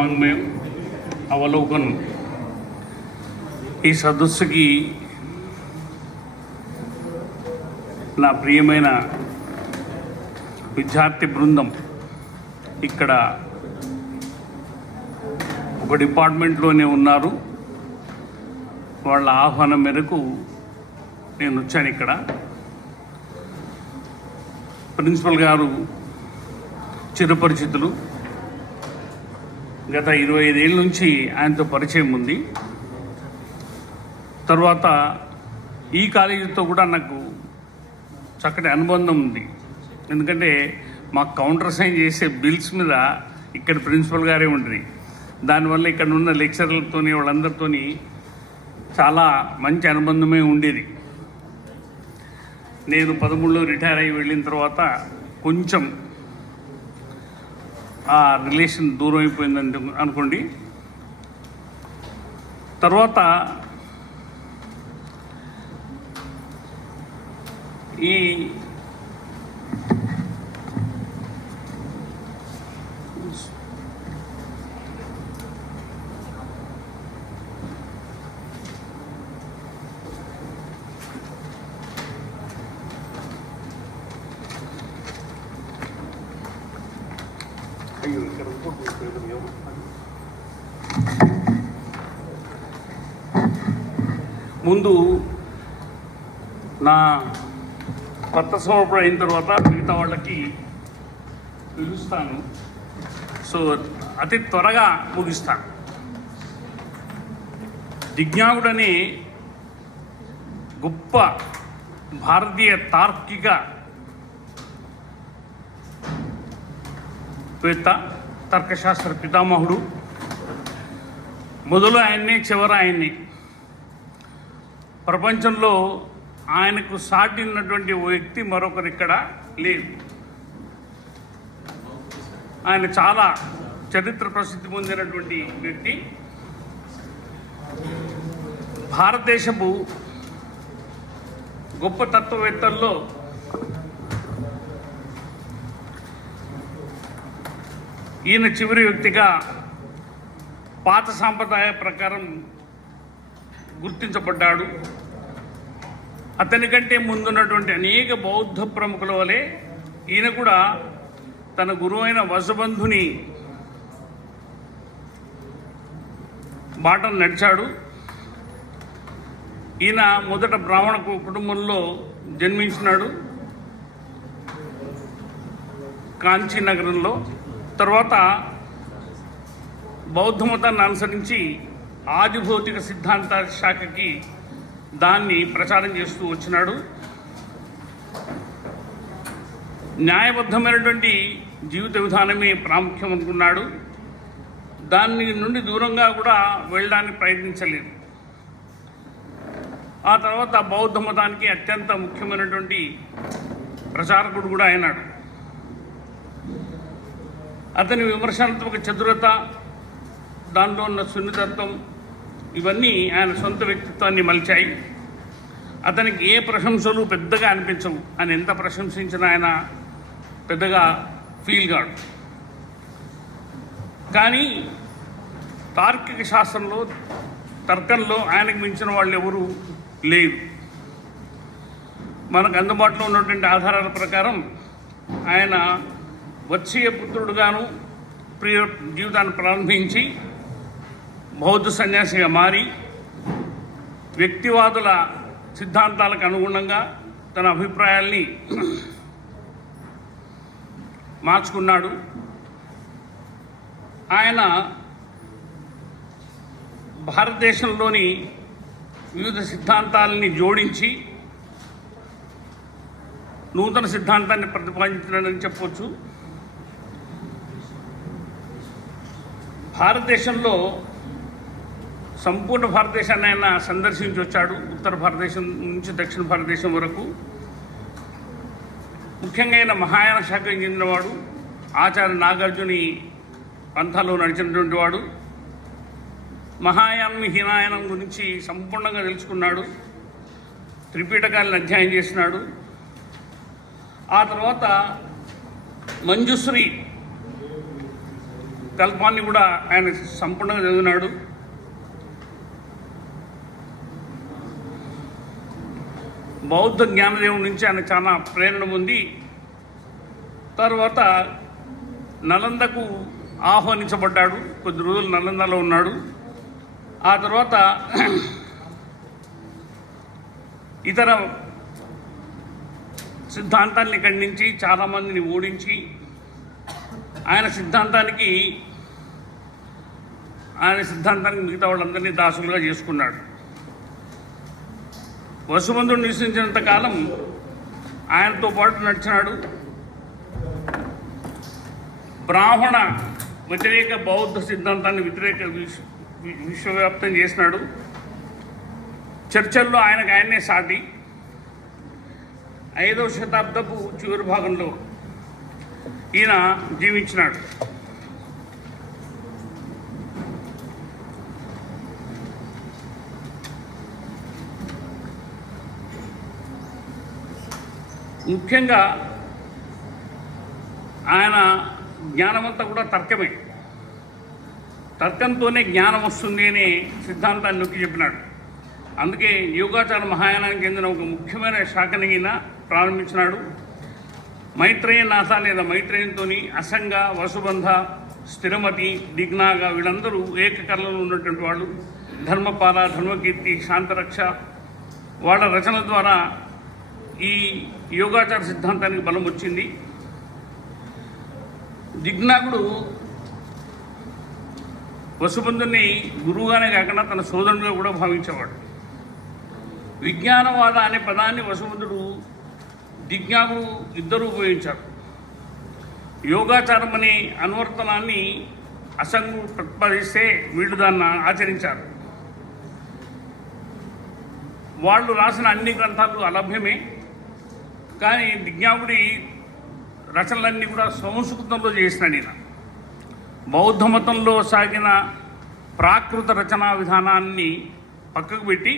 వాంగ్మయం అవలోకనం. ఈ సదస్సుకి నా ప్రియమైన విద్యార్థి బృందం ఇక్కడ ఒక డిపార్ట్మెంట్లోనే ఉన్నారు. వాళ్ళ ఆహ్వానం మేరకు నేను వచ్చాను. ఇక్కడ ప్రిన్సిపల్ గారు చిరపరిచితులు. గత 25 ఏళ్ళ నుంచి ఆయనతో పరిచయం ఉంది. తర్వాత ఈ కాలేజీతో కూడా నాకు చక్కటి అనుబంధం ఉంది. ఎందుకంటే మాకు కౌంటర్ సైన్ చేసే బిల్స్ మీద ఇక్కడ ప్రిన్సిపల్ గారే ఉంటుంది. దానివల్ల ఇక్కడ ఉన్న లెక్చరర్లతోని వాళ్ళందరితోని చాలా మంచి అనుబంధమే ఉండేది. నేను 13లో రిటైర్ అయ్యి వెళ్ళిన తర్వాత కొంచెం ఆ రిలేషన్ దూరం అయిపోయిందని అనుకోండి. తర్వాత ఈ ముందు నా పత్ర సమర్పణ అయిన తర్వాత మిగతా వాళ్ళకి పిలుస్తాను. సో అతి త్వరగా ముగిస్తాను. జిజ్ఞాసుడని గొప్ప భారతీయ తార్కిక వేత్త, తర్కశాస్త్ర పితామహుడు. మొదలు ఆయన్ని, చివర ఆయన్ని. ప్రపంచంలో ఆయనకు సాటినటువంటి ఓ వ్యక్తి మరొకరు ఇక్కడ లేదు. ఆయన చాలా చరిత్ర ప్రసిద్ధి పొందినటువంటి వ్యక్తి. భారతదేశపు గొప్ప తత్వవేత్తల్లో ఈయన చివరి వ్యక్తిగా పాత సాంప్రదాయ ప్రకారం గుర్తించబడ్డాడు. అతని కంటే ముందున్నటువంటి అనేక బౌద్ధ ప్రముఖుల వలె ఈయన కూడా తన గురువైన వసుబంధుని బాటను నడిచాడు. ఈయన మొదట బ్రాహ్మణ కుటుంబంలో జన్మించినాడు, కాంచీ నగరంలో. తర్వాత బౌద్ధ మతాన్ని అనుసరించి ఆదిభౌతిక సిద్ధాంత శాఖకి దాన్ని ప్రచారం చేస్తూ వచ్చినాడు. న్యాయబద్ధమైనటువంటి జీవిత విధానమే ప్రాముఖ్యం అనుకున్నాడు. దాని నుండి దూరంగా కూడా వెళ్ళడానికి ప్రయత్నించలేదు. ఆ తర్వాత బౌద్ధ మతానికి అత్యంత ముఖ్యమైనటువంటి ప్రచారకుడు కూడా అయినాడు. అతని విమర్శనాత్మక చతురత, దానిలో ఉన్న సున్నితత్వం, ఇవన్నీ ఆయన సొంత వ్యక్తిత్వాన్ని మలిచాయి. అతనికి ఏ ప్రశంసలు పెద్దగా అనిపించవు. ఆయన ఎంత ప్రశంసించినా ఆయన పెద్దగా ఫీల్ కాడు. కానీ తార్కిక శాస్త్రంలో, తర్కంలో ఆయనకు మించిన వాళ్ళు ఎవరు లేరు. మనకు అందుబాటులో ఉన్నటువంటి ఆధారాల ప్రకారం ఆయన వత్సీయ పుత్రుడుగాను జీవితాన్ని ప్రారంభించి బౌద్ధ సన్యాసిగా మారి వ్యక్తివాదుల సిద్ధాంతాలకు అనుగుణంగా తన అభిప్రాయాల్ని మార్చుకున్నాడు. ఆయన భారతదేశంలోని వివిధ సిద్ధాంతాలని జోడించి నూతన సిద్ధాంతాన్ని ప్రతిపాదించాడని చెప్పవచ్చు. భారతదేశంలో సంపూర్ణ భారతదేశాన్ని ఆయన సందర్శించి వచ్చాడు. ఉత్తర భారతదేశం నుంచి దక్షిణ భారతదేశం వరకు. ముఖ్యంగా ఆయన మహాయాన శాఖకు చెందినవాడు. ఆచార్య నాగార్జుని పంథాలో నడిచినటువంటి వాడు. మహాయానం, హీనాయనం గురించి సంపూర్ణంగా తెలుసుకున్నాడు. త్రిపీఠకాలను అధ్యయనం చేసినాడు. ఆ తర్వాత మంజుశ్రీ కల్పాన్ని కూడా ఆయన సంపూర్ణంగా చదివినాడు. బౌద్ధ జ్ఞానదేవుడి నుంచి ఆయన చాలా ప్రేరణ పొంది తర్వాత నలందకు ఆహ్వానించబడ్డాడు. కొద్ది రోజులు నలందలో ఉన్నాడు. ఆ తర్వాత ఇతర సిద్ధాంతాన్ని ఖండించి చాలామందిని ఓడించి ఆయన సిద్ధాంతానికి మిగతా వాళ్ళందరినీ దాసులుగా చేసుకున్నాడు. వసుబంధుడు నివసించినంత కాలం ఆయనతో పాటు నడిచినాడు. బ్రాహ్మణ వ్యతిరేక బౌద్ధ సిద్ధాంతాన్ని విశ్వవ్యాప్తం చేసినాడు. చర్చల్లో ఆయనే సాటి 5వ శతాబ్దపు చివరి భాగంలో ఈయన జీవించినాడు. ముఖ్యంగా ఆయన జ్ఞానమంతా కూడా తర్కమే. తర్కంతోనే జ్ఞానం వస్తుంది అనే సిద్ధాంతాన్ని నొక్కి చెప్పినాడు. అందుకే యోగాచార మహాయానానికి చెందిన ఒక ముఖ్యమైన శాఖని ఈయన ప్రారంభించినాడు. మైత్రేయనాథ లేదా మైత్రేయంతో అసంగ, వసుబంధ, స్థిరమతి, దిగ్నాగ వీళ్ళందరూ ఏకకరణలో ఉన్నటువంటి వాళ్ళు. ధర్మపాల, ధర్మకీర్తి, శాంతరక్ష వాళ్ళ రచన ద్వారా ఈ యోగాచార సిద్ధాంతానికి బలం వచ్చింది. దిగ్నాగుడు వసుబంధుని గురువుగానే కాకుండా తన సోదరుడిగా కూడా భావించేవాడు. విజ్ఞానవాద అనే పదాన్ని వసుబంధుడు, దిగ్నాగుడు ఇద్దరు ఉపయోగించారు. యోగాచారం అనే అనువర్తనాన్ని అసంగుడు ప్రతిపాదిస్తే వీళ్ళు దాన్ని ఆచరించారు. వాళ్ళు రాసిన అన్ని గ్రంథాలు అలభ్యమే. కానీ దిగ్నాగుడి రచనలన్నీ కూడా సంస్కృతంలో చేసినాడు ఈయన. బౌద్ధ మతంలో సాగిన ప్రాకృత రచనా విధానాన్ని పక్కకు పెట్టి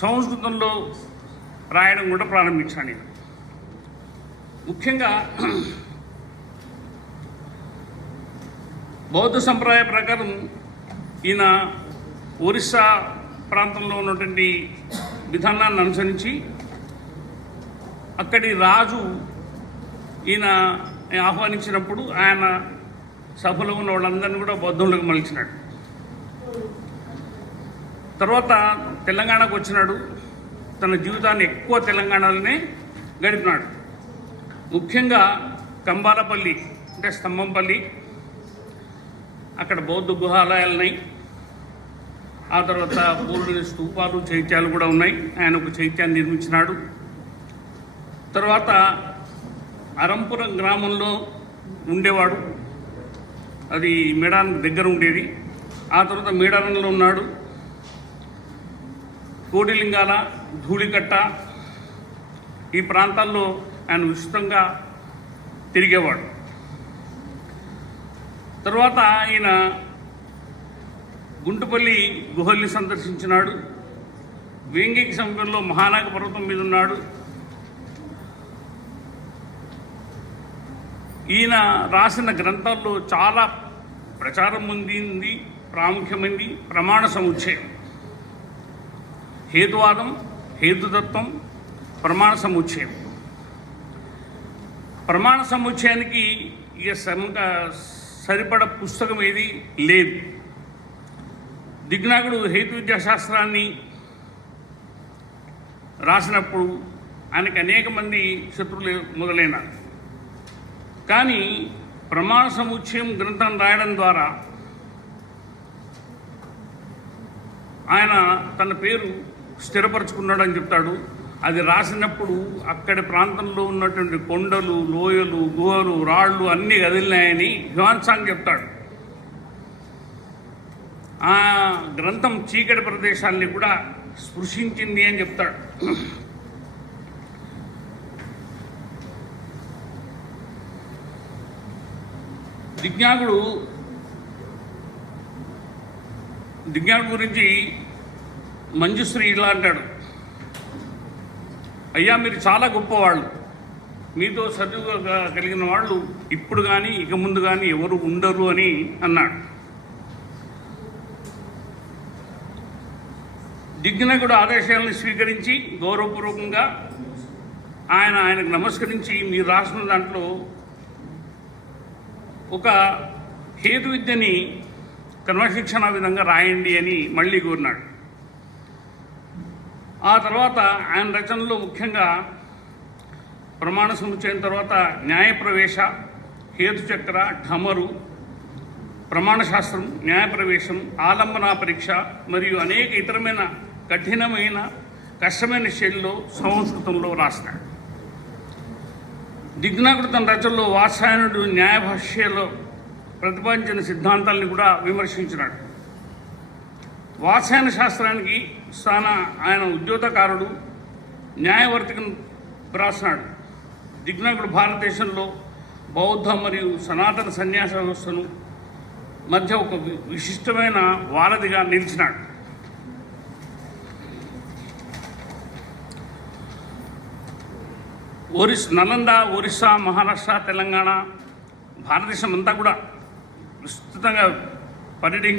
సంస్కృతంలో రాయడం కూడా ప్రారంభించాడు ఈయన. ముఖ్యంగా బౌద్ధ సంప్రదాయ ప్రకారం ఈయన ఒరిస్సా ప్రాంతంలో ఉన్నటువంటి విధానాన్ని అనుసరించి అక్కడి రాజు ఈయన ఆహ్వానించినప్పుడు ఆయన సభలో ఉన్న వాళ్ళందరినీ కూడా బౌద్ధంలోకి మలిచినాడు. తర్వాత తెలంగాణకు వచ్చినాడు. తన జీవితాన్ని ఎక్కువ తెలంగాణలోనే గడిపినాడు. ముఖ్యంగా కంబాలపల్లి అంటే స్తంభంపల్లి, అక్కడ బౌద్ధ గుహాలయాలు ఉన్నాయి. ఆ తర్వాత పూర్ణ స్తూపాలు, చైత్యాలు కూడా ఉన్నాయి. ఆయన ఒక చైత్యాన్ని నిర్మించినాడు. తర్వాత అరంపురం గ్రామంలో ఉండేవాడు. అది మేడారం దగ్గర ఉండేది. ఆ తర్వాత మేడారంలో ఉన్నాడు. కోటిలింగాల, ధూళికట్ట ఈ ప్రాంతాల్లో ఆయన విస్తృతంగా తిరిగేవాడు. తర్వాత ఈయన గుంటుపల్లి గుహల్ని సందర్శించినాడు. వేంగికి సమీపంలో మహానాగ పర్వతం మీద ఉన్నాడు. ఈయన రాసిన గ్రంథాల్లో చాలా ప్రచారం పొందింది, ప్రాముఖ్యమైనది ప్రమాణ సముచ్చయం. హేతువాదం, హేతుతత్వం, ప్రమాణ సముచ్చయం. ప్రమాణ సముచ్చయానికి ఇక సరిపడ పుస్తకం ఏది లేదు. దిగ్నాగుడు హేతు విద్యాశాస్త్రాన్ని రాసినప్పుడు ఆయనకి అనేక మంది శత్రువులు మొదలైనారు. కానీ ప్రమాణ సముచ్చయం గ్రంథం రాయడం ద్వారా ఆయన తన పేరు స్థిరపరచుకున్నాడని చెప్తాడు. అది రాసినప్పుడు అక్కడి ప్రాంతంలో ఉన్నటువంటి కొండలు, లోయలు, గుహలు, రాళ్ళు అన్నీ కదిలినాయని హ్యువాన్సాంగ్ చెప్తాడు. ఆ గ్రంథం చీకటి ప్రదేశాల్ని కూడా స్పృశించింది అని చెప్తాడు. దిగ్నాగుడు గురించి మంజుశ్రీ ఇలా అంటాడు: అయ్యా, మీరు చాలా గొప్పవాళ్ళు. మీతో చదువు కలిగిన వాళ్ళు ఇప్పుడు కానీ ఇక ముందు కానీ ఎవరు ఉండరు అని అన్నాడు. దిగ్నకుడు ఆదేశాలను స్వీకరించి గౌరవపూర్వకంగా ఆయనకు నమస్కరించి మీరు రాసిన దాంట్లో ఒక హేతు విద్యని క్రమశిక్షణ విధంగా రాయండి అని మళ్ళీ కోరినాడు. ఆ తర్వాత ఆయన రచనలో ముఖ్యంగా ప్రమాణ సముచ్చయం తర్వాత న్యాయప్రవేశ, హేతుచక్ర, ఢమరు, ప్రమాణశాస్త్రం, న్యాయప్రవేశం, ఆలంబనా పరీక్ష మరియు అనేక ఇతరమైన కఠినమైన కష్టమైన శైలిలో సంస్కృతంలో రాసినాడు. దిగ్నాకుడు తన రచనలో వాత్సాయనుడు న్యాయభాష్యలో ప్రతిపాదించిన సిద్ధాంతాలను కూడా విమర్శించినాడు. వాత్సాయన శాస్త్రానికి ఆయన ఉద్యోతకారుడు, న్యాయవర్తికను రాసినాడు. దిగ్నాకుడు భారతదేశంలో బౌద్ధ మరియు సనాతన సన్యాస వ్యవస్థను మధ్య ఒక విశిష్టమైన వారధిగా నిలిచినాడు. నలంద, ఒరిస్సా, మహారాష్ట్ర, తెలంగాణ, భారతదేశం అంతా కూడా విస్తృతంగా పర్యటించి